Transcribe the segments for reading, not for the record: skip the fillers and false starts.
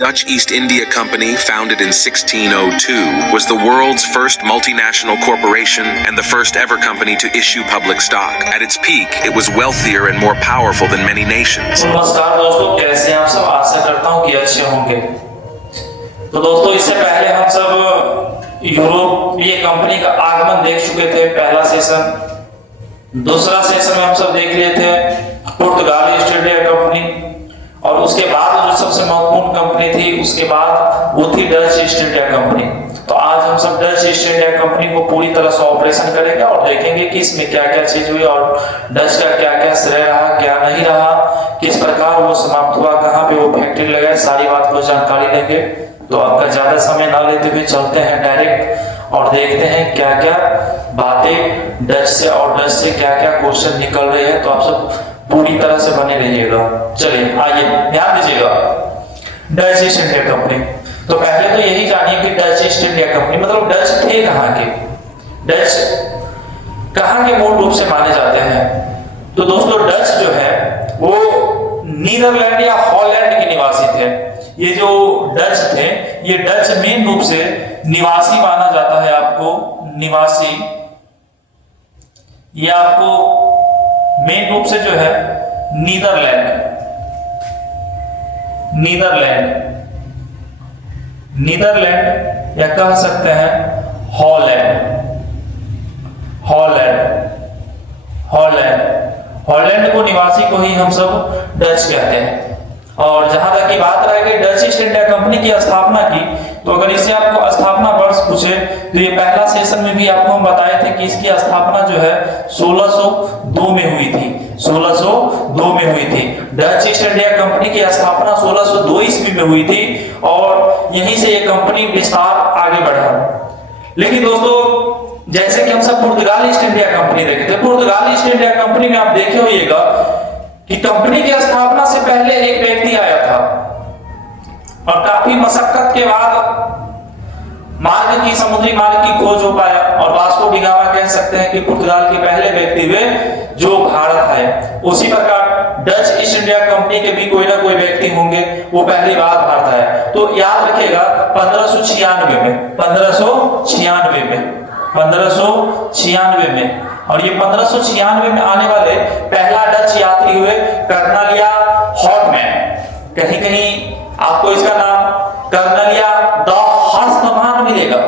Dutch East India Company, founded in 1602, was the world's first multinational corporation and the first ever company to issue public stock. At its peak, it was wealthier and more powerful than many nations. नमस्कार दोस्तों, कैसे हैं आप सब। आशा करता हूं कि अच्छे होंगे। तो दोस्तों, इससे पहले हम सब यूरोपीय कंपनी का आगमन देख चुके थे, पहला सेशन। दूसरा सेशन में हम सब देख लिए थे पुर्तगाल ईस्ट इंडिया कंपनी, और उसके बाद जो सबसे महत्वपूर्ण कंपनी थी उसके बाद वो थी डच ईस्ट इंडिया कंपनी। तो आज हम सब डच ईस्ट इंडिया कंपनी को पूरी तरह से ऑपरेशन करेंगे और देखेंगे कि इसमें क्या क्या चीज हुई और डच का क्या क्या श्रेय रहा, क्या नहीं रहा, किस प्रकार वो समाप्त हुआ, कहाँ पे वो फैक्ट्री लगाए, सारी बात को जानकारी देंगे। तो आपका ज्यादा समय ना लेते हुए चलते हैं डायरेक्ट और देखते हैं क्या क्या बातें डच से और डच से क्या क्या क्वेश्चन निकल रहे हैं। तो आप सब पूरी तरह से बने रहिएगा। चलिए आइए ध्यान दीजिएगा, डच ईस्ट इंडिया कंपनी। तो पहले तो यही जानिए कि डच ईस्ट इंडिया कंपनी मतलब डच थे कहाँ के, डच कहाँ के मूल रूप से माने जाते हैं। तो दोस्तों, डच जो है वो नीदरलैंड या हॉलैंड के निवासी थे। ये जो डच थे, ये डच मेन रूप से निवासी माना जाता है। आपको निवासी, ये आपको मेन रूप से जो है नीदरलैंड या कह सकते हैं हॉलैंड को निवासी को ही हम सब डच कहते हैं। और जहां तक की बात रह गई डच ईस्ट इंडिया कंपनी की स्थापना की, तो अगर इससे आपको स्थापना वर्ष पूछे तो ये पहला सेशन में भी आपको हम बताए थे कि इसकी स्थापना जो है 1602 में हुई थी। 1602 में हुई थी डच ईस्ट इंडिया कंपनी की स्थापना 1602 ईस्वी में हुई थी और यहीं से ये कंपनी विस्तार आगे बढ़ा। लेकिन दोस्तों, जैसे कि हम सब पुर्तगाल ईस्ट इंडिया कंपनी देखे थे, पुर्तगाल ईस्ट इंडिया कंपनी में आप देखे होइएगा कि कंपनी की स्थापना से पहले एक व्यक्ति आया था और काफी मशक्कत के बाद समुद्री मार्ग की खोज हो पाया और वास्को डी गामा कह सकते हैं कि पुर्तगाल के पहले व्यक्ति हुए जो भारत आए। उसी प्रकार डच ईस्ट इंडिया कंपनी के भी कोई ना कोई व्यक्ति होंगे, वो पहली बार भारत आए। तो याद रखिएगा 1596 में और ये 1596 में आने वाले पहला डच यात्री हुए कर्नेलिया हॉटमैन। कहीं कहीं आपको इसका नाम कर्नेलिया द हस्तमान मिलेगा,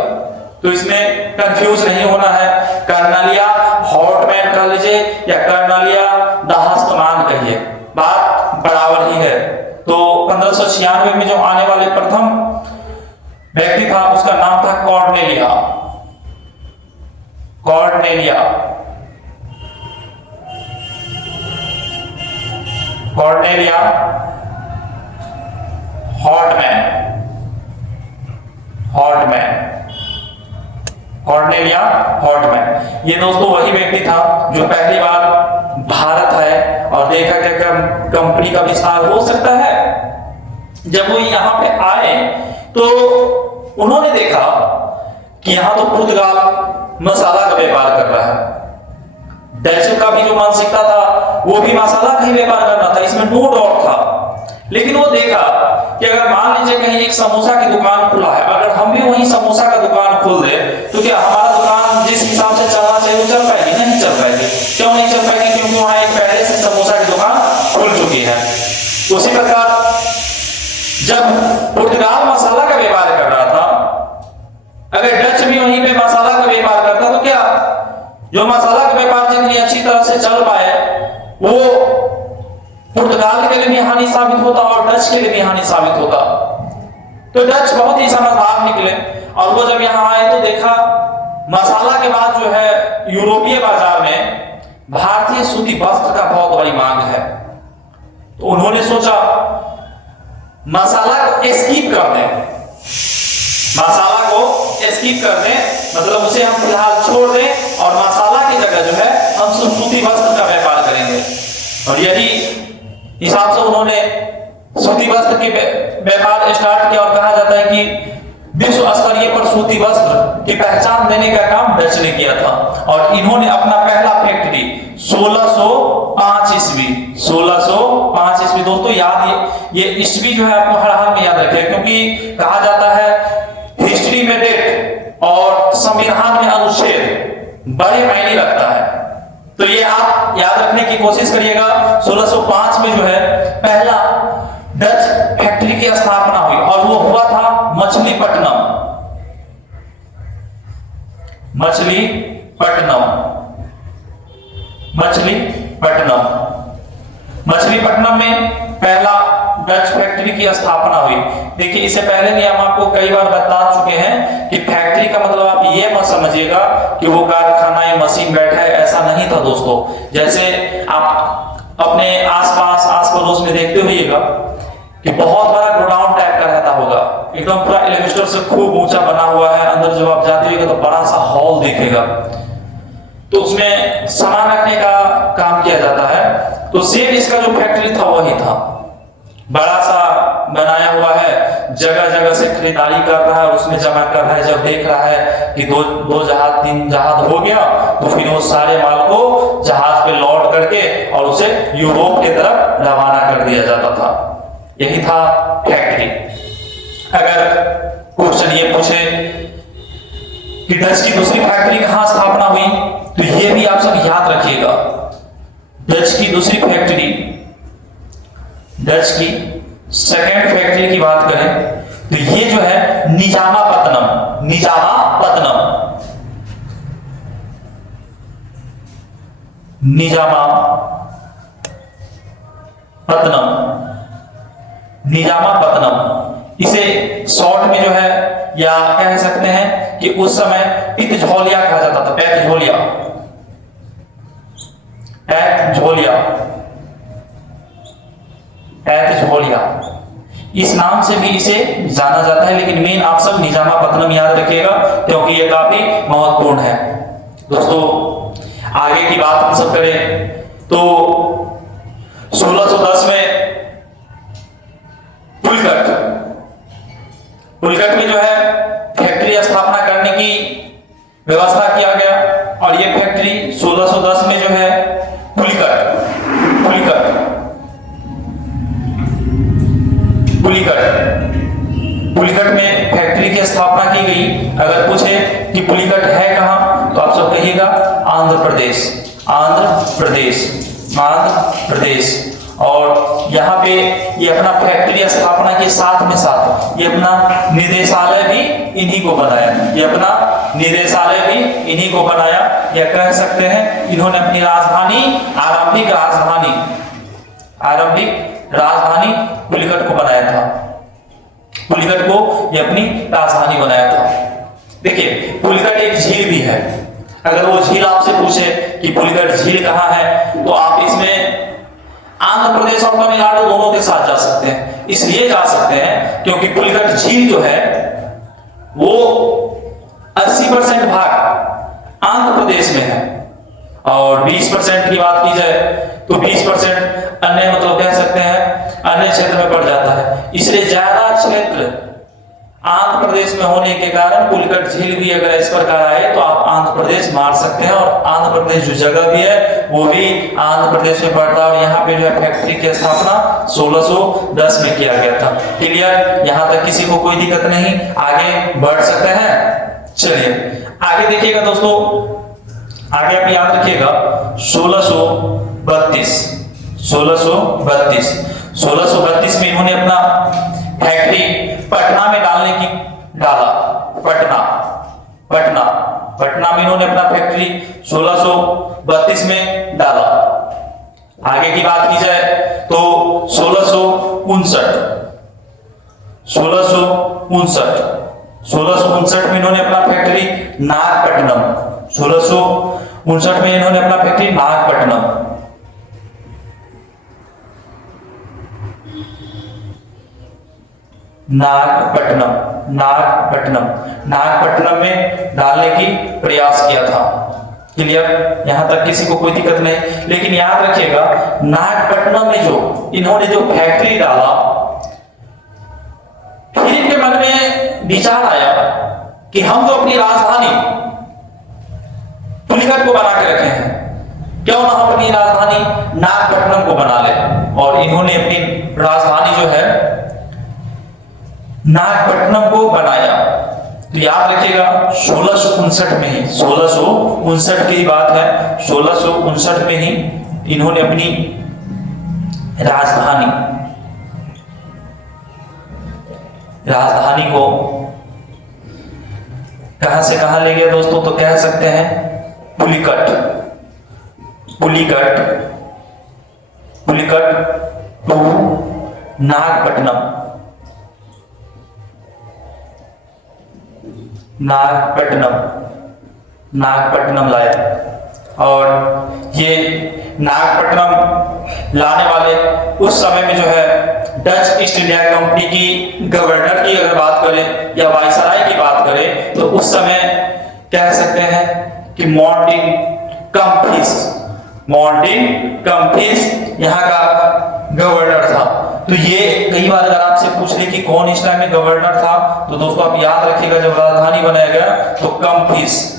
तो इसमें कंफ्यूज नहीं होना है। कर्नेलिया हॉटमैन कह लीजिए या कर्नेलिया द हस्तमान कहिए, बात बराबर ही है। तो 1596 में जो आने वाले प्रथम व्यक्ति था उसका नाम था कॉर्नेलिया हॉटमैन। ये दोस्तों वही व्यक्ति था जो पहली बार भारत आए और देखा क्या कंपनी का विस्तार हो सकता है। जब वो यहाँ पे आए तो उन्होंने देखा कि यहाँ तो पुर्तगाल मसाला का व्यापार कर रहा है। डच का भी जो मानसिकता था वो भी मसाला का ही व्यापार करना था, इसमें नो डाउट था। लेकिन वो देखा कि अगर मान लीजिए कहीं एक समोसा की दुकान खुला है, अगर हम भी वहीं समोसा का दुकान खोल दे तो क्या हमारा दुकान जिस हिसाब से चलना चाहिए वो चल पाएगी? नहीं चल पाएगी। क्यों नहीं चल पाएगी? क्योंकि वहां एक पहले से समोसा की दुकान खुल चुकी है। उसी प्रकार जब पुर्तगाल मसाला का व्यापार कर रहा था, अगर डच भी वहीं पे मसाला का व्यापार करता तो क्या जो मसाला का व्यापार जितनी अच्छी तरह से चल पाए वो पुर्तगाल के लिए भी हानि साबित होता और डच के लिए भी हानि साबित होता। तो डच बहुत ही समझदार निकले और वो जब यहाँ आए तो देखा मसाला के बाद जो है यूरोपीय बाजार में भारतीय सूती वस्त्र का बहुत बड़ी मांग है। तो उन्होंने सोचा मसाला को स्किप कर दें, मतलब उसे हम फिलहाल छोड़ दें और मसाला की जगह जो है हम सूती वस्त्र का व्यापार करेंगे। और यही हिसाब से उन्होंने सूती वस्त्र के व्यापार स्टार्ट किया और कहा जाता है कि विश्व स्तरीय पर सूती वस्त्र की पहचान देने का काम डच ने किया था। और इन्होंने अपना पहला फैक्ट्री 1605 ईस्वी। 1605 ईस्वी दोस्तों याद, ये ईस्वी जो है आपको हर हाल में याद रखें, क्योंकि कहा जाता है हिस्ट्री में डेट और संविधान में अनुच्छेद बड़े मायने रखता है। तो ये आप याद रखने की कोशिश करिएगा। 1605 में जो है पहला डच फैक्ट्री की स्थापना हुई और वो हुआ था मछलीपट्टनम। मछलीपट्टनम में पहला डच फैक्ट्री की स्थापना हुई। देखिए इससे पहले भी हम आपको कई बार बता चुके हैं कि फैक्ट्री का मतलब आप ये मत समझिएगा कि वो कारखाना या मशीन बैठा है, ऐसा नहीं था दोस्तों। जैसे आप अपने आसपास आस पड़ोस में देखते होइएगा कि बहुत बड़ा गोडाउन टाइप का रहता होगा, एकदम पूरा एलिवेटर से खूब ऊंचा बना हुआ है, अंदर जब आप जाते होइएगा तो बड़ा सा हॉल दिखेगा, तो उसमें सामान रखने का काम किया जाता है। तो सेम इसका जो फैक्ट्री था वही था, बड़ा सा बनाया हुआ है, जगह जगह से खरीदारी कर रहा है और उसमें जमा कर रहा है। जब देख रहा है कि दो जहाज 3 जहाज हो गया तो फिर वो सारे माल को जहाज पे लोड करके और उसे यूरोप की तरफ रवाना कर दिया जाता था। यही था फैक्ट्री। अगर क्वेश्चन ये पूछे कि डच की दूसरी फैक्ट्री कहां स्थापना हुई, तो ये भी आप सब याद रखिएगा। डच की दूसरी फैक्ट्री, डच की सेकेंड फैक्ट्री की बात करें तो ये जो है निजामापत्तनम इसे शॉर्ट में जो है या कह सकते हैं कि उस समय पित्तझोलिया कहा जाता था। पैतझोलिया इस नाम से भी इसे जाना जाता है, लेकिन मेन आप सब निजामापत्तनम याद रखिएगा क्योंकि यह काफी महत्वपूर्ण है। दोस्तों आगे की बात हम सब करें तो 1610 में पुलकट में जो है फैक्ट्री स्थापना करने की व्यवस्था किया गया और यह फैक्ट्री 1610 में जो है पुलिकट में फैक्ट्री की स्थापना की गई। अगर पूछे कि पुलिकट है कहां तो आप सब कहिएगा आंध्र प्रदेश। और यहाँ पे ये अपना फैक्ट्री स्थापना के साथ में साथ ये अपना निदेशालय भी इन्हीं को बनाया, या कह सकते हैं इन्होंने अपनी आरंभिक राजधानी पुलिकट को बनाया था। पुलिकट को ये अपनी राजधानी बनाया था। देखिए पुलिकट एक झील भी है। अगर वो झील आपसे पूछे कि पुलिकट झील कहाँ है तो आप इसमें आंध्र प्रदेश और तमिलनाडु दोनों के साथ जा सकते हैं। इसलिए जा सकते हैं क्योंकि पुलिकट झील जो है वो 80% भाग आंध्र प्रदेश में है और 20% की बात की जाए तो 20% अन्य मतलब कह सकते हैं अन्य क्षेत्र में पड़ जाता है। इसलिए ज्यादा क्षेत्र आंध्र प्रदेश में होने के कारण पुलिकट झील भी अगर इस प्रकार आए तो आप आंध्र प्रदेश मार सकते हैं। और आंध्र प्रदेश जो जगह भी है वो भी आंध्र प्रदेश में पड़ता है और यहाँ पे जो है फैक्ट्री की स्थापना 1610 में किया गया था। क्लियर? यहाँ तक किसी को कोई दिक्कत नहीं, आगे बढ़ सकते हैं। चलिए आगे देखिएगा दोस्तों, आगे आप याद रखिएगा 1632 में इन्होंने अपना फैक्ट्री पटना में पटना में इन्होंने अपना फैक्ट्री 1632 में डाला। आगे की बात की जाए तो 1659 में इन्होंने अपना फैक्ट्री नागपट्टनम 1659 में इन्होंने अपना फैक्ट्री नागपट्टनम में डालने की प्रयास किया था। क्लियर? यहां तक किसी को कोई दिक्कत नहीं। लेकिन याद रखिएगा नागपट्टनम में जो इन्होंने जो फैक्ट्री डाला, फिर इनके मन में विचार आया कि हम तो अपनी राजधानी पुलिकट को बना के रखे हैं, क्यों ना हम अपनी राजधानी नागपट्टनम को बना ले, और इन्होंने अपनी राजधानी जो है नागपट्टनम को बनाया। तो याद रखिएगा 1659 में ही, 1659 की बात है, 1659 में ही इन्होंने अपनी राजधानी को कहां से कहां ले गए दोस्तों, तो कह सकते हैं पुलिकट टू नागपट्टनम लाया। और ये नागपट्टनम लाने वाले उस समय में जो है डच ईस्ट इंडिया कंपनी की गवर्नर की अगर बात करें या वायसराय की बात करें, तो उस समय कह सकते हैं कि मार्टिन कम्फिस यहाँ का गवर्नर था। तो ये कई बार अगर आपसे पूछ ले कि कौन इस टाइम में गवर्नर था, तो दोस्तों आप याद रखिएगा जब राजधानी बनाया गया तो कम्फिस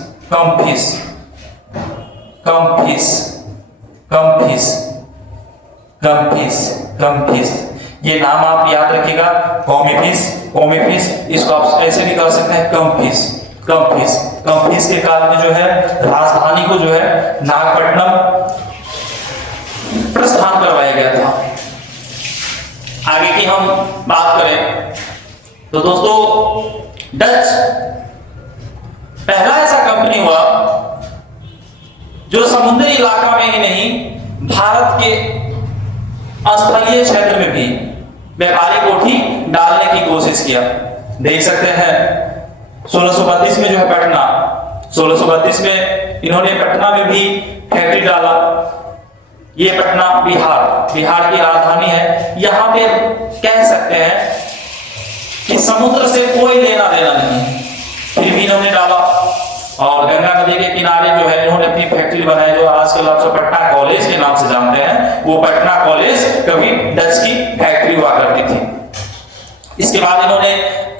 ये नाम आप याद रखिएगा। कॉमिफिस इसको आप ऐसे भी कर सकते हैं कम्फिस के काल में जो है राजधानी को जो है नागपट्टनम प्रस्थान करवाया गया था। आगे की हम बात करें तो दोस्तों डच पहला ऐसा कंपनी हुआ जो समुद्री इलाका में ही नहीं भारत के स्थलीय क्षेत्र में भी व्यापारी कोठी डालने की कोशिश किया। देख सकते हैं 1632 में जो है पटना, 1632 में इन्होंने पटना में भी फैक्ट्री डाला। ये पटना बिहार की राजधानी है। यहां पे कह सकते हैं कि समुद्र से कोई लेना देना नहीं, फिर भी इन्होंने डाला। और गंगा नदी के किनारे जो है इन्होंने अपनी फैक्ट्री बनाई, जो आजकल आप सब पटना कॉलेज के नाम से जानते हैं। वो पटना कॉलेज कभी डच की फैक्ट्री हुआ करती थी। इसके बाद इन्होंने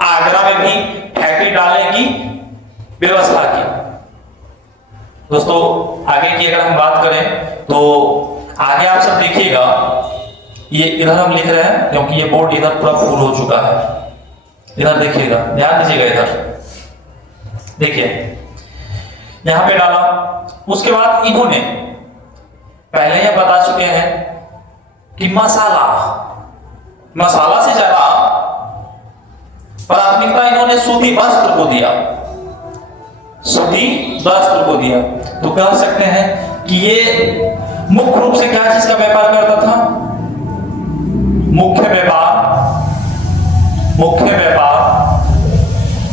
आगरा में भी फैक्ट्री डालने की व्यवस्था की। दोस्तों आगे की अगर हम बात करें तो आगे आप सब देखिएगा, ये इधर हम लिख रहे हैं क्योंकि ये बोर्ड इधर पूरा फुल हो चुका है। इधर देखिएगा, ध्यान दीजिएगा, इधर देखिए यहां पे डाला। उसके बाद इन्होंने पहले ही बता चुके हैं कि मसाला से ज्यादा प्राथमिकता इन्होंने सूती वस्त्र को दिया। तो कह सकते हैं कि ये मुख्य रूप से क्या चीज का व्यापार करता था? मुख्य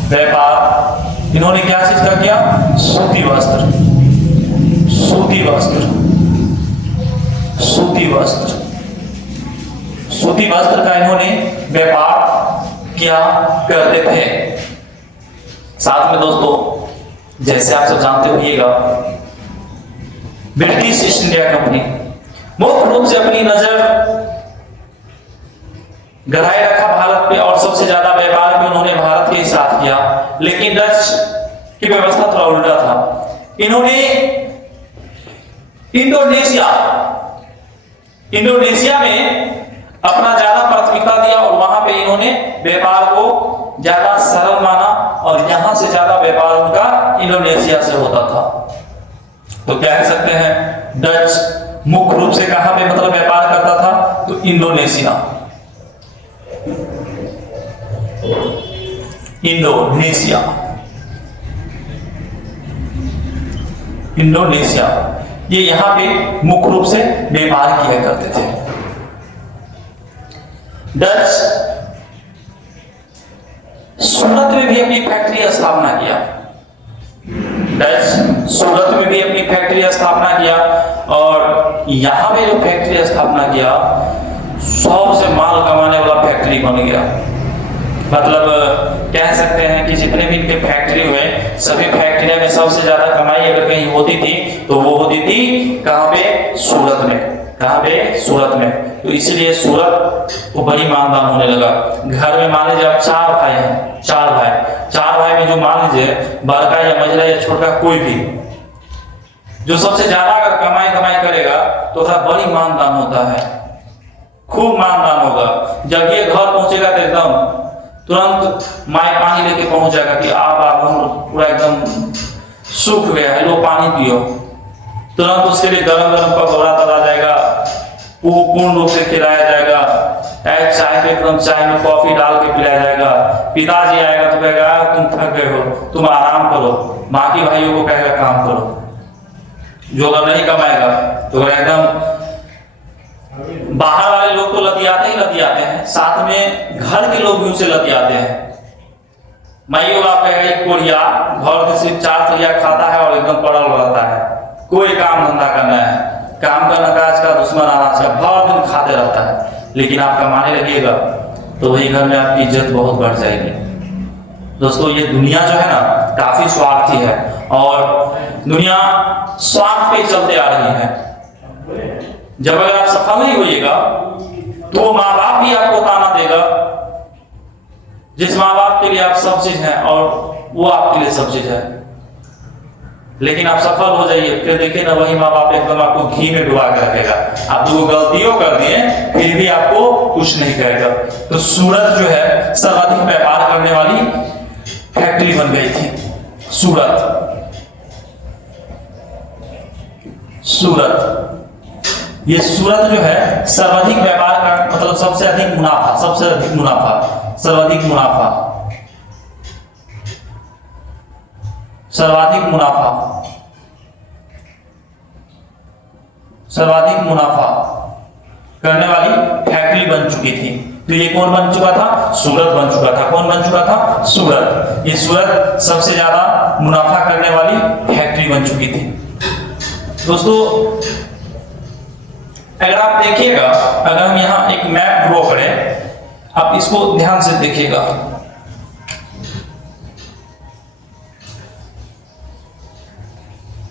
व्यापार इन्होंने क्या चीज का किया? सूती वस्त्र का इन्होंने व्यापार किया करते थे। साथ में दोस्तों जैसे आप सब जानते होइएगा ब्रिटिश ईस्ट इंडिया कंपनी मुख्य रूप से अपनी नजर गहराई रखा भारत पे और सबसे ज्यादा व्यापार में उन्होंने भारत के साथ किया। लेकिन डच की व्यवस्था थोड़ा उल्टा था। इन्होंने इंडोनेशिया में अपना ज्यादा प्राथमिकता दिया और वहां पे इन्होंने व्यापार को ज्यादा सरल माना और यहां से ज्यादा व्यापार उनका इंडोनेशिया से होता था। तो कह सकते हैं डच मुख्य रूप से कहां पे मतलब व्यापार करता था? तो इंडोनेशिया ये यहां पे मुख्य रूप से व्यापार किया करते थे। डच सूरत में भी अपनी फैक्ट्री स्थापना किया। और यहां पे जो फैक्ट्री स्थापना किया सबसे माल कमाने वाला फैक्ट्री बन गया। मतलब कह सकते हैं कि जितने भी इनके फैक्ट्री हुए सभी फैक्ट्रियों में सबसे ज्यादा कमाई अगर कहीं होती थी तो वो होती थी कहां पे? सूरत में। तो इसीलिए सूरत को बड़ी मानदान होने लगा। घर में मान लीजिए आप चार भाई में जो मान लीजिए बड़का या मझला या छोटा कोई भी जो सबसे ज्यादा अगर कमाई करेगा तो उसका बड़ी मानदान होता है, खूब मानदान होगा। जब ये घर पहुंचेगा तो एकदम तुरंत माई पानी लेके पहुंच जाएगा कि आप पूरा एकदम सूख गया है, लो पानी पियो। तुरंत उसके लिए गरम गरम पकौड़ा तला जाएगा, पूर्ण रूप से खिलाया जाएगा। चाय पे एकदम चाय में कॉफी डाल के पिलाया जाएगा। पिताजी आएगा तो कहेगा तुम थक गए हो, तुम आराम करो। बाकी भाइयों को कहेगा काम करो। जो अगर नहीं कमाएगा तो एकदम, बाहर वाले लोग तो लतियाते हैं, साथ में घर के लोग भी उसे लतियाते हैं। माइयों बाप कहेगा कोढ़िया घर के सिर्फ 4 थरिया खाता है और एकदम पड़ल रहता है, कोई काम धंधा करना है, काम करना काज का, दुश्मन अनाज का, भर दिन खाते रहता है। लेकिन आप कमाने लगेगा तो वही घर में आपकी इज्जत बहुत बढ़ जाएगी। दोस्तों, ये दुनिया जो है ना काफी स्वार्थी है और दुनिया स्वार्थ पे चलते आ रही है। जब अगर आप सफल नहीं होइएगा तो माँ बाप भी आपको ताना देगा, जिस माँ बाप के लिए आप सब चीज हैं और वो आपके लिए सब चीज है। लेकिन आप सफल हो जाइए, फिर देखिए ना वही माँ बाप एकदम आपको घी में डुबा के रखेगा। आप 2 गलतियों कर दिए फिर भी आपको कुछ नहीं कहेगा। तो सूरत जो है सर्वाधिक व्यापार करने वाली फैक्ट्री बन गई थी। सूरत ये सूरत जो है सर्वाधिक व्यापार का मतलब सबसे अधिक मुनाफा, सर्वाधिक मुनाफा करने वाली फैक्ट्री बन चुकी थी। तो ये कौन बन चुका था? सूरत बन चुका था। कौन बन चुका था? सूरत। ये सूरत सबसे ज्यादा मुनाफा करने वाली फैक्ट्री बन चुकी थी। दोस्तों, अगर आप देखिएगा, अगर हम यहां एक मैप ड्रॉ करें, आप इसको ध्यान से देखिएगा।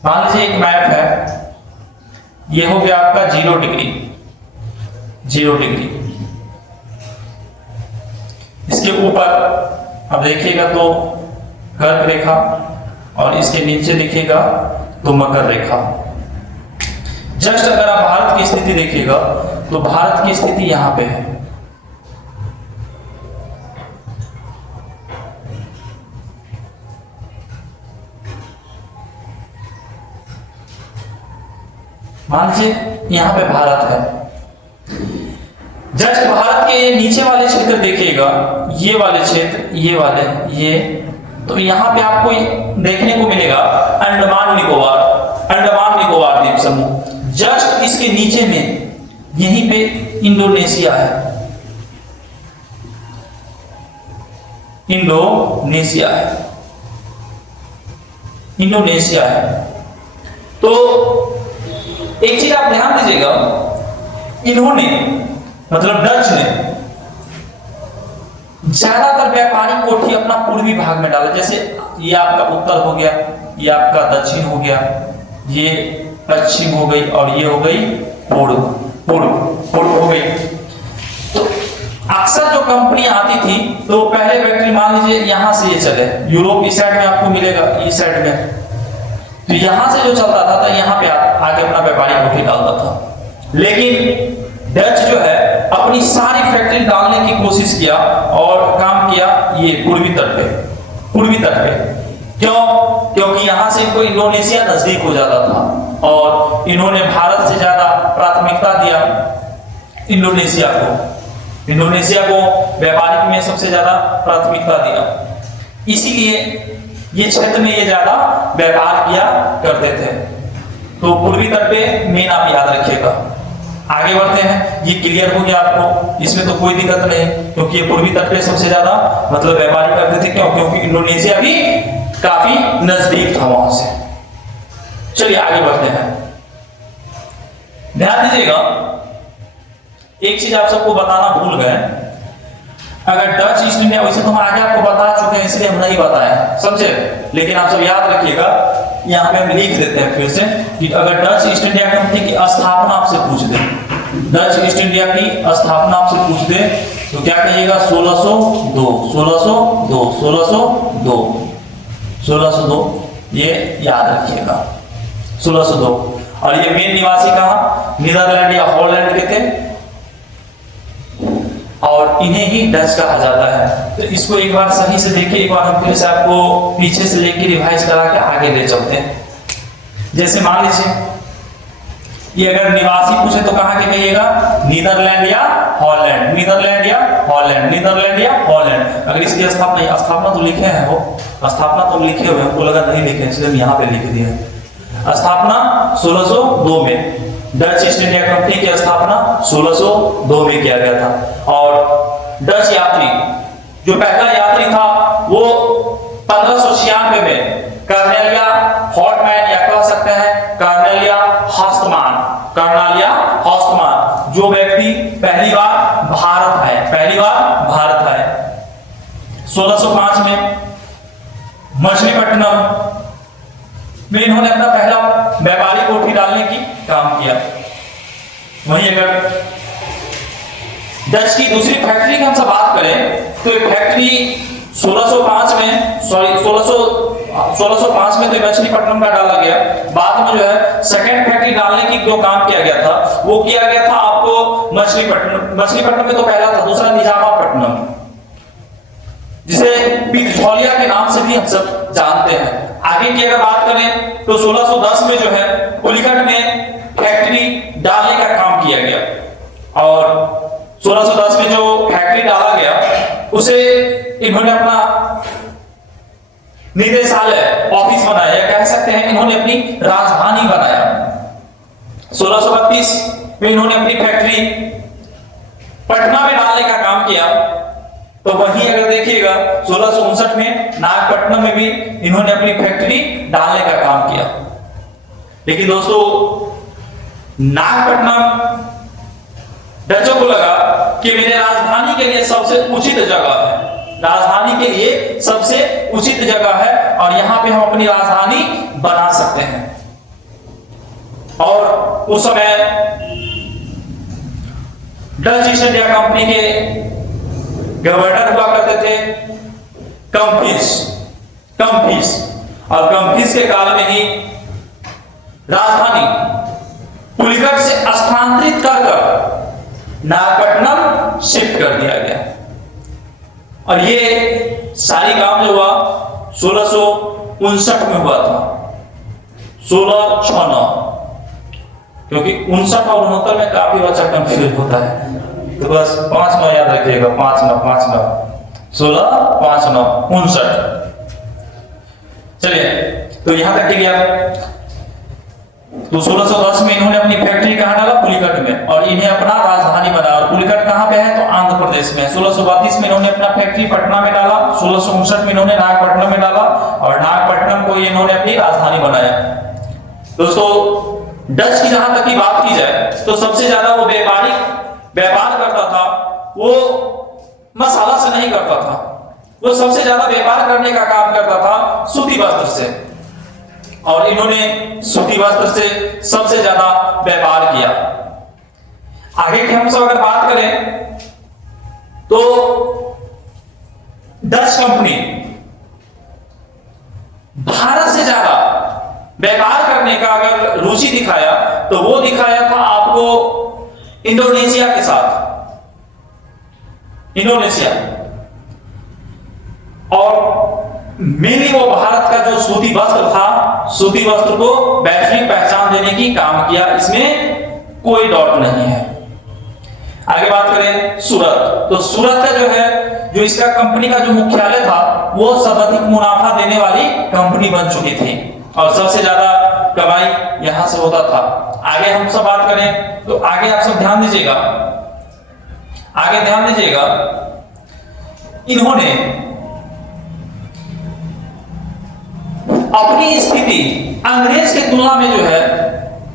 मान लीजिए एक मैप है, ये हो गया आपका 0 डिग्री। इसके ऊपर अब देखिएगा तो कर्क रेखा और इसके नीचे देखिएगा तो मकर रेखा। जस्ट अगर आप भारत की स्थिति देखिएगा तो भारत की स्थिति यहां पे है। मान लीजिए यहां पे भारत है। जस्ट भारत के नीचे वाले क्षेत्र देखिएगा, ये वाले क्षेत्र, ये तो यहां पे आपको देखने को मिलेगा अंडमान निकोबार द्वीप समूह। जस्ट इसके नीचे में यहीं पे इंडोनेशिया है। तो एक चीज आप ध्यान दीजिएगा, इन्होंने मतलब डच ने ज्यादातर व्यापारिक कोठी अपना पूर्वी भाग में डाला। जैसे ये आपका उत्तर हो गया, ये आपका दक्षिण हो गया, ये पश्चिम हो गई और ये हो गई पूर्व हो गई। तो अक्सर जो कंपनियां आती थी तो पहले फैक्ट्री मान लीजिए यहां से ये चले, यूरोप इस साइड में आपको मिलेगा, इस साइड में, तो यहां से जो चलता था तो यहां पे आके अपना व्यापारिक कोठी डालता था। लेकिन डच जो है अपनी सारी फैक्ट्री डालने की कोशिश किया और काम किया ये पूर्वी तट पे। क्यों? क्योंकि यहां से इनको इंडोनेशिया नजदीक हो जाता था और इन्होंने भारत से ज्यादा प्राथमिकता दिया इंडोनेशिया को व्यापारिक में सबसे ज्यादा प्राथमिकता दिया। इसीलिए ये क्षेत्र में ये ज्यादा व्यापार किया करते थे। तो पूर्वी तट पे मेन आप याद रखिएगा। आगे बढ़ते हैं, ये क्लियर हो गया आपको, इसमें तो कोई दिक्कत नहीं, क्योंकि ये पूर्वी तट पे सबसे ज्यादा मतलब व्यापारी करते थे। क्यों? क्योंकि इंडोनेशिया भी काफी नजदीक था वहां से। चलिए आगे बढ़ते हैं। ध्यान दीजिएगा, एक चीज आप सबको बताना भूल गए। अगर डच ईस्ट इंडिया, वैसे तो हम आगे आपको बता चुके हैं इसलिए हम नहीं बताए, समझे? लेकिन आप सब याद रखिएगा, यहाँ पे हम लिख देते हैं फिर से कि अगर डच ईस्ट इंडिया कंपनी की स्थापना आपसे पूछ दे, डच ईस्ट इंडिया की स्थापना आपसे पूछ दे तो क्या कहिएगा? 1602। ये याद रखिएगा। 1602। और ये मेन निवासी कहाँ, नीदरलैंड या हॉलैंड के थे, और इन्हें ही डच कहा जाता है। तो इसको एक बार सही से देखिए, एक बार हम फिर से आपको पीछे से लेके रिवाइज करा के आगे ले चलते हैं। जैसे मान लीजिए ये अगर निवासी पूछे तो कहाँ के कहिएगा, नीदरलैंड या हॉलैंड, नीदरलैंड या हॉलैंड, नीदरलैंड या हॉलैंड। अगर इसकी स्थापना तो लिखे हैं, वो स्थापना तो लिखे हुए हैं, वो लगा नहीं लिखे इसलिए हम यहाँ पे लिख दिया। स्थापना 1602 में, डच ईस्ट इंडिया कंपनी की स्थापना 1602 में किया गया था। और डच यात्री, जो पहला यात्री था वो 1596 में कर्नेलिया हॉटमैन, या कह सकते हैं कर्नेलिया हॉस्टमान, कर्नेलिया हॉस्टमान, जो व्यक्ति पहली बार भारत आए, पहली बार भारत आए। 1605 में मछलीपट्टनम में इन्होंने अपना पहला व्यापारिक कोठी डालने की काम किया। वहीं अगर डच की दूसरी फैक्ट्री की हमसे बात करें तो एक फैक्ट्री 1605 में, सॉरी 1605 में तो मछलीपट्टनम का डाला गया। बाद में जो है सेकंड फैक्ट्री डालने की जो काम किया गया था वो किया गया था आपको मछलीपट्टनम में तो पहला था, दूसरा निजामापट्टनम, जिसे पिथौलिया के नाम से भी हम सब जानते हैं। आगे की अगर बात करें तो 1610 में जो है पुलिकट में फैक्ट्री डालने का काम किया गया। और 1610 में जो फैक्ट्री डाला गया उसे इन्होंने अपना निदेशालय ऑफिस बनाया, या कह सकते हैं इन्होंने अपनी राजधानी बनाया। 1632 में इन्होंने अपनी फैक्ट्री पटना में डालने का काम किया। तो वहीं अगर देखिएगा 1659 में नागपट्टनम में भी इन्होंने अपनी फैक्ट्री डालने का काम किया। लेकिन दोस्तों नागपट्टनम डचों को लगा कि मेरे राजधानी के लिए सबसे उचित जगह है, राजधानी के लिए सबसे उचित जगह है और यहां पे हम अपनी राजधानी बना सकते हैं। और उस समय डच ईस्ट इंडिया कंपनी के गवर्नर हुआ करते थे कम्फिस, और कम्फिस के काल में ही राजधानी पुलिकट से स्थानांतरित कर नागपट्टनम शिफ्ट कर दिया गया। और ये सारी काम जो हुआ 1659 में हुआ था, 1669, क्योंकि 59 और 69 में काफी बच्चा कंफ्यूज होता है, तो बस 5 याद रखिएगा, 1659। चलिए तो यहां तक गया। तो 1610 में इन्होंने अपनी फैक्ट्री कहां डाला, पुलिकट में, और इन्हें अपना राजधानी बनाया। और पुलिकट कहां पे है, तो आंध्र प्रदेश में। 1632 में इन्होंने अपना फैक्ट्री पटना में डाला, 1659 में इन्होंने नागपट्टनम में डाला, और नागपट्टनम को इन्होंने अपनी राजधानी बनाया। दोस्तों डच की जहां तक की बात की जाए तो सबसे ज्यादा वो व्यापार करता था, वो मसाला से नहीं करता था, वो सबसे ज्यादा व्यापार करने का काम करता था सूती वस्त्र से, और इन्होंने सूती वस्त्र से सबसे ज्यादा व्यापार किया। आगे की हम सब अगर बात करें तो डच कंपनी भारत से ज्यादा व्यापार करने का अगर रुचि दिखाया तो वो दिखाया था आपको इंडोनेशिया के साथ, इंडोनेशिया। और मेनली वो भारत का जो सूती वस्त्र था, सूती वस्त्र को वैश्विक पहचान देने की काम किया, इसमें कोई डाउट नहीं है। आगे बात करें सूरत, तो सूरत का जो है, जो इसका कंपनी का जो मुख्यालय था, वो सर्वाधिक मुनाफा देने वाली कंपनी बन चुकी थी और सबसे ज्यादा कमाई यहां से होता था। आगे हम सब बात करें तो आगे आप सब ध्यान दीजिएगा, आगे ध्यान दीजिएगा, इन्होंने अपनी स्थिति अंग्रेज की तुलना में जो है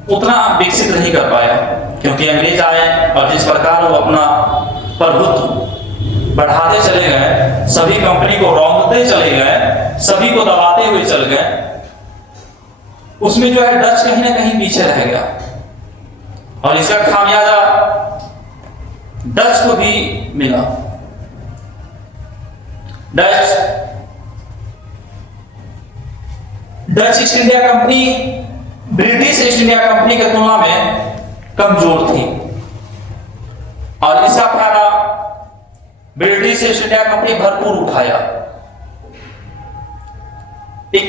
उतना विकसित नहीं कर पाया, क्योंकि अंग्रेज आए और जिस प्रकार वो अपना प्रभुत्व बढ़ाते चले गए, सभी कंपनी को रौंदते चले गए, सभी को दबाते हुए चल गए, उसमें जो है डच कहीं ना कहीं पीछे रह गया। और इसका खामियाजा डच को भी मिला। Dutch east India company British east India company की तुलना में कमजोर थी और इसका फायदा ब्रिटिश ईस्ट इंडिया कंपनी भरपूर उठाया। एक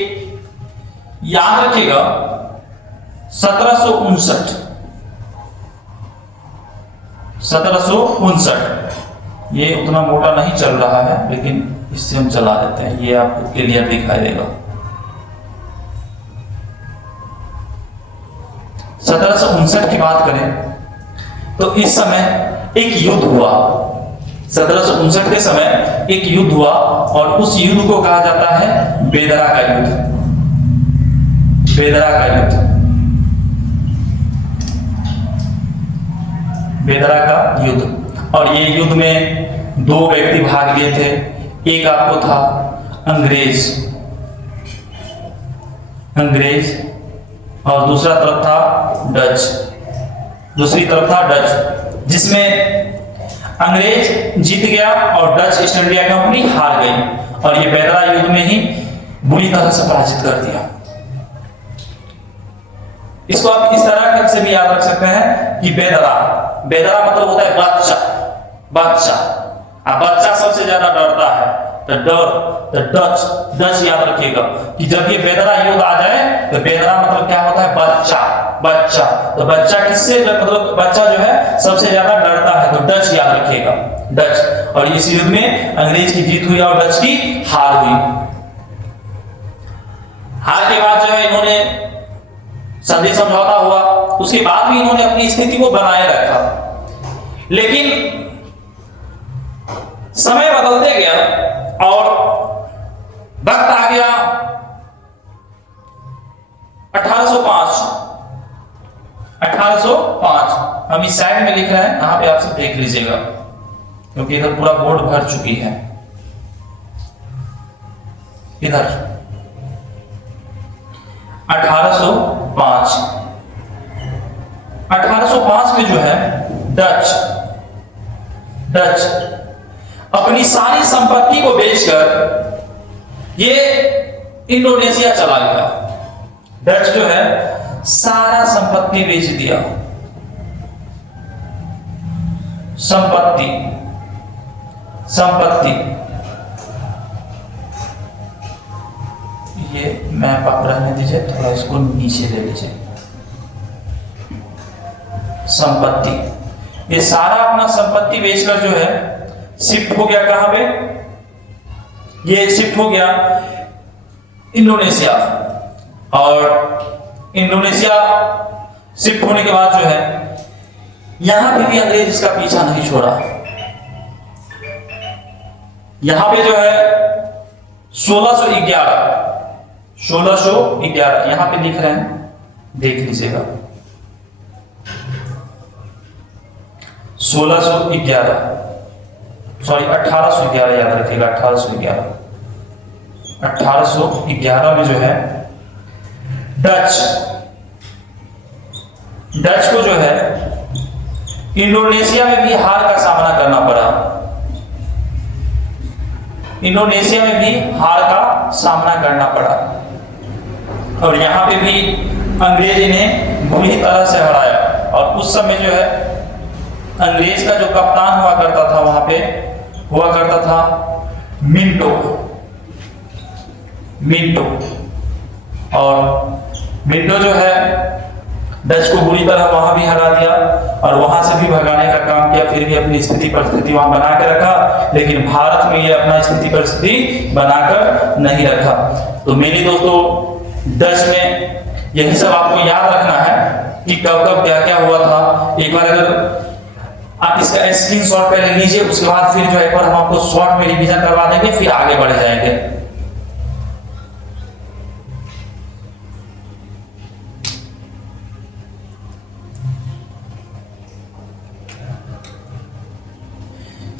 याद रखिएगा 1759 ये उतना मोटा नहीं चल रहा है, लेकिन इससे हम चला देते हैं, ये आपको क्लियर दिखाई देगा। 1759 की बात करें तो इस समय एक युद्ध हुआ। 1759 के समय एक युद्ध हुआ और उस युद्ध को कहा जाता है बेदरा का युद्ध। बेदरा का युद्ध, बेदरा का युद्ध। और ये युद्ध में दो व्यक्ति भाग लिए थे। एक आपको था अंग्रेज और दूसरा तरफ था डच। दूसरी तरफ था डच, जिसमें अंग्रेज जीत गया और डच ईस्ट इंडिया कंपनी हार गई और ये बेदरा युद्ध में ही बुरी तरह से पराजित कर दिया। इसको आप इस तरह से भी याद रख सकते हैं कि बेदरा, बेदरा मतलब होता है बच्चा, बच्चा। अब बच्चा सबसे ज्यादा डरता है तो डच याद रखिएगा कि जब ये बेदरा युद्ध आ जाए तो बेदरा मतलब क्या होता है बच्चा, बच्चा। तो बच्चा किससे मतलब बच्चा जो है सबसे ज्यादा डरता है, तो डच याद रखिएगा, डच। और इस युद्ध में अंग्रेज की जीत हुई और डच की हार हुई। हार के बाद जो है इन्होंने संधि समझौता हुआ, उसके बाद भी इन्होंने अपनी स्थिति को बनाए रखा। लेकिन समय बदलते गया और वक्त आ गया 1805। हम इस साइड में लिख रहे हैं, यहां पे आप सब देख लीजिएगा क्योंकि इधर पूरा बोर्ड भर चुकी है। इधर 1805 में जो है डच अपनी सारी संपत्ति को बेचकर ये इंडोनेशिया चला गया। डच जो है सारा संपत्ति बेच दिया। संपत्ति ये मैप आप रहने दीजिए, थोड़ा इसको नीचे ले लीजिए। संपत्ति, ये सारा अपना संपत्ति बेचकर जो है शिफ्ट हो गया कहां पे, ये शिफ्ट हो गया इंडोनेशिया। और इंडोनेशिया शिफ्ट होने के बाद जो है यहां पे भी अंग्रेज इसका पीछा नहीं छोड़ा। यहां पे जो है 1611 यहां पे लिख रहे हैं, देख लीजिएगा। 1811 याद रखिएगा। 1811 में जो है डच को जो है इंडोनेशिया में भी हार का सामना करना पड़ा। इंडोनेशिया में भी हार का सामना करना पड़ा और यहां पे भी अंग्रेज इन्हें बुरी तरह से हराया। और उस समय जो है अंग्रेज का जो कप्तान हुआ करता था वहां पे हुआ करता था मिंटो। और मिंटो जो है डच को बुरी तरह वहां भी हरा दिया और वहां से भी भगाने का काम किया, फिर भी अपनी स्थिति परिस्थिति वहां बना के रखा। लेकिन भारत में ये अपना स्थिति परिस्थिति बनाकर नहीं रखा। तो मेरे दोस्तों डच में यही सब आपको याद रखना है कि कब कब क्या क्या हुआ था। एक बार अगर आप इसका स्क्रीनशॉट पहले लीजिए, उसके बाद फिर जो एक बार हम आपको शॉर्ट में रिवीजन करवा देंगे, फिर आगे बढ़ जाएंगे।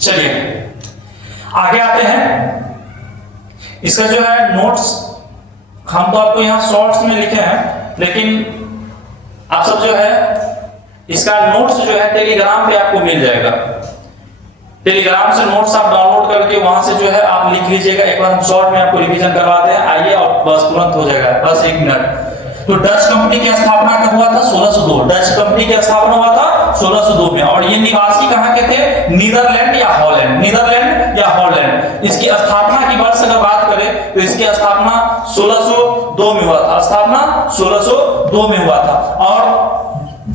चलिए आगे आते हैं। इसका जो है नोट्स हम तो आपको यहां शॉर्ट्स में लिखे हैं, लेकिन आप सब जो है इसका नोट्स जो है टेलीग्राम पे आपको मिल जाएगा। टेलीग्राम से नोट्स आप डाउनलोड करके वहां से जो है आप लिख लीजिएगा। एक बार हम शॉर्ट में आपको रिवीजन करवाते हैं, आइए और बस तुरंत हो जाएगा, बस 1 मिनट। तो डच कंपनी की स्थापना कब हुआ था? 1602। डच कंपनी की स्थापना हुआ था 1602 में। और ये निवासी कहां के थे? नीदरलैंड या हॉलैंड, नीदरलैंड या हॉलैंड। इसकी स्थापना की वर्ष अगर बात करें तो इसकी स्थापना 1602 में हुआ था, स्थापना 1602 में हुआ था। और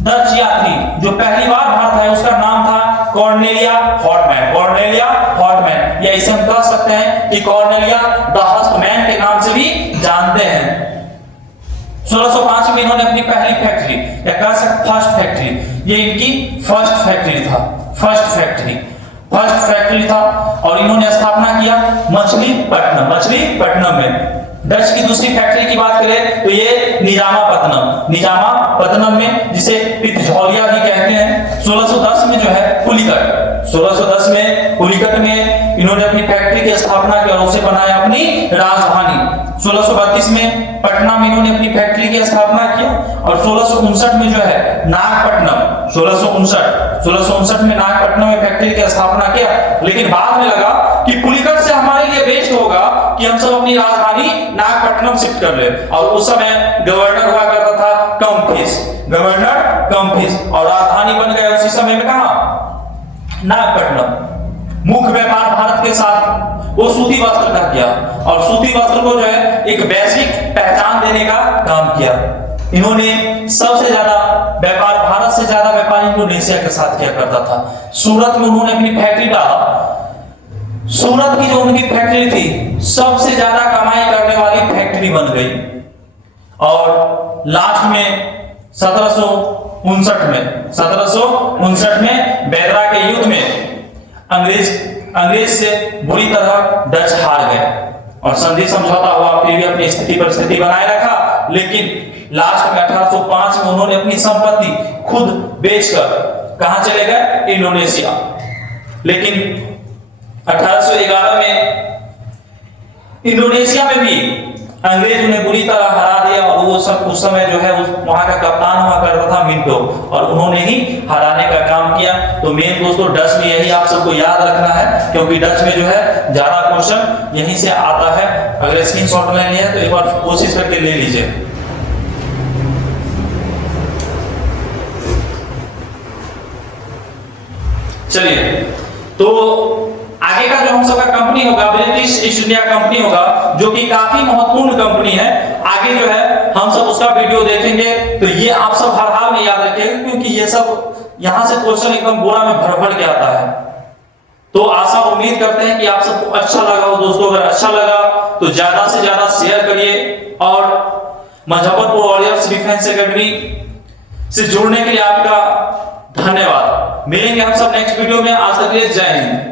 डच यात्री जो पहली बार भारत आए उसका नाम था कॉर्नेलिया हॉटमैन, कॉर्नेलिया हॉटमैन, या इसे हम कह सकते हैं कि कॉर्नेलिया द हस्टमैन के नाम से भी जानते हैं। 1605 में इन्होंने अपनी पहली फैक्ट्री, या कह सकते फर्स्ट फैक्ट्री, ये इनकी फर्स्ट फैक्ट्री था, फर्स्ट फैक्ट्री था। और इन्होंने स्थापना किया मछलीपट्टनम में। डच की दूसरी फैक्ट्री की बात करें तो ये निजामापट्टनम में, जिसे पित्तझौलिया भी कहते हैं। 1610 में जो है पुलिकट, 1610 में पुलिकट में इन्होंने अपनी फैक्ट्री की स्थापना की और उसे बनाया अपनी राजधानी। 1632 में पटना में इन्होंने अपनी फैक्ट्री की स्थापना किया। और 1659 में जो है नागपट्टनम, 1659 में नागपट्टनम में फैक्ट्री की स्थापना किया। लेकिन बाद में लगा कि पुलिकट से हमारे लिए बेस्ट होगा कि हम सब अपनी राजधानी नागपट्टनम शिफ्ट कर ले। और उस समय गवर्नर हुआ करता था कम्फिस, गवर्नर कम्फिस, और राजधानी बन गया उसी समय में कहां? नागपट्टनम। मुख्य व्यापार भारत के साथ वो सूती वस्त्र का किया, और सूती वस्त्र को जो है एक वैश्विक पहचान देने का काम किया। इन्होंने सबसे ज्यादा व्यापार, भारत से ज्यादा व्यापार इंडोनेशिया के साथ किया करता था। सूरत में उन्होंने अपनी फैक्ट्री डाला। सूरत की जो उनकी फैक्ट्री थी सबसे ज्यादा कमाई करने वाली फैक्ट्री बन गई। और लास्ट में 1759 में बेदरा के युद्ध में अंग्रेज से बुरी तरह डच हार गए और संधि समझौता हुआ, फिर भी अपनी स्थिति परिस्थिति बनाए रखा। लेकिन लास्ट में 1805 में उन्होंने अपनी संपत्ति खुद बेचकर कहां चले गए? इंडोनेशिया। लेकिन 1811 में इंडोनेशिया में भी अंग्रेज उन्हें बुरी तरह हरा दिया। और वो सब उस समय जो है वहां का कप्तान हुआ करता था मिंटो, और उन्होंने ही हराने का काम किया। तो मेन दोस्तों डच में यही आप सबको याद रखना है, क्योंकि डच में जो है ज्यादा क्वेश्चन यहीं से आता है। अगर स्क्रीनशॉट ले लिया तो एक बार कोशिश करके ले लीजिए। चलिए, तो आगे का जो हम सबका कंपनी होगा ब्रिटिश ईस्ट इंडिया कंपनी होगा, जो कि काफी महत्वपूर्ण कंपनी है। आगे जो है हम सब उसका वीडियो देखेंगे। तो ये आप सब हर हाल में याद रखिएगा, क्योंकि ये सब यहां से क्वेश्चन एकदम बोरा में भर के आता है। तो आशा उम्मीद करते हैं कि आप सबको अच्छा लगा हो दोस्तों। अगर अच्छा लगा तो ज्यादा से ज्यादा शेयर करिए, और मुजफ्फरपुर वॉरियर्स डिफेंस एकेडमी से जुड़ने के लिए आपका धन्यवाद। मिलेंगे हम सब नेक्स्ट वीडियो में। आज तक के लिए जय हिंद।